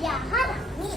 两哈朗逸